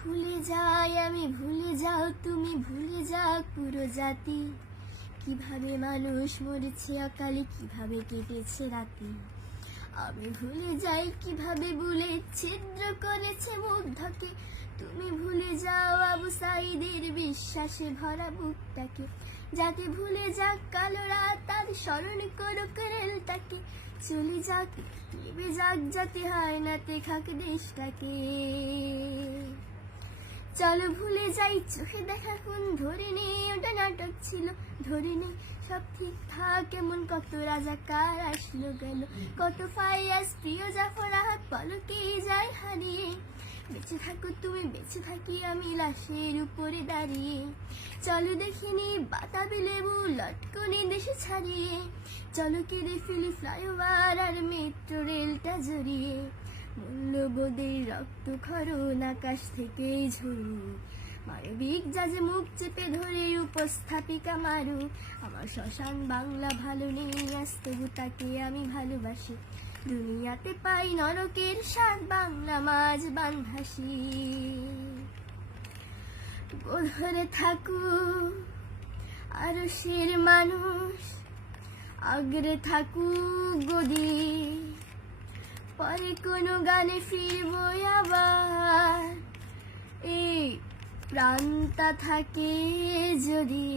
ভুলে যাই আমি, ভুলে যাও তুমি, ভুলে যাও পুরো জাতি। কিভাবে মানুষ মরেছে অকালে, কিভাবে কেটেছে রাতি। আমি ভুলে যাই কিভাবে বুলে ছিদ্র করেছে মুগ্ধকে। তুমি ভুলে যাও আবু সাঈদের বিশ্বাসে ভরা বুকটাকে। যাকে ভুলে যাক কালো রাত, তার স্মরণ করো রেলটাকে। চলে যাক নিবে যাক, যাতে হয় নাতে খাক দেশটাকে। চলো ভুলে যাই চোখে দেখা খুন, ধরে নে ওটা নাটক ছিল, ধরে নে সব ঠিকঠাক। কেমন কত রাজাকার আসলো গেল, কত ফাইয়াজ প্রিয় জাফর আহাদ পলকে যায় হারিয়ে। বেঁচে থাকো তুমি, বেঁচে থাকি আমি লাশের উপরে দাঁড়িয়ে। চলো দেখিনি বাতাবি লেবু লটকনে দেশে ছাড়িয়ে। চলো কেঁদে ফেলি ফ্লাইওভার আর মেট্রো রেলটা জড়িয়ে। মূল্যবোধের রক্ত খরণ আকাশ থেকেই ঝরু, মানবিক জাজে মুখ চেপে ধরে উপস্থাপিকা মারু। আমার শ্মশান বাংলা ভালো নেই আজ, তবু তাকে আমি ভালোবাসি। দুনিয়াতে পাই নরকের স্বাদ, বাংলা মাঝ বানভাসি। ধরে থাকু আরশের মানুষ, আগ্রে থাকু গদি। পরে কোনো গানে ফিরবো আবার, এই প্রাণটা থাকে যদি।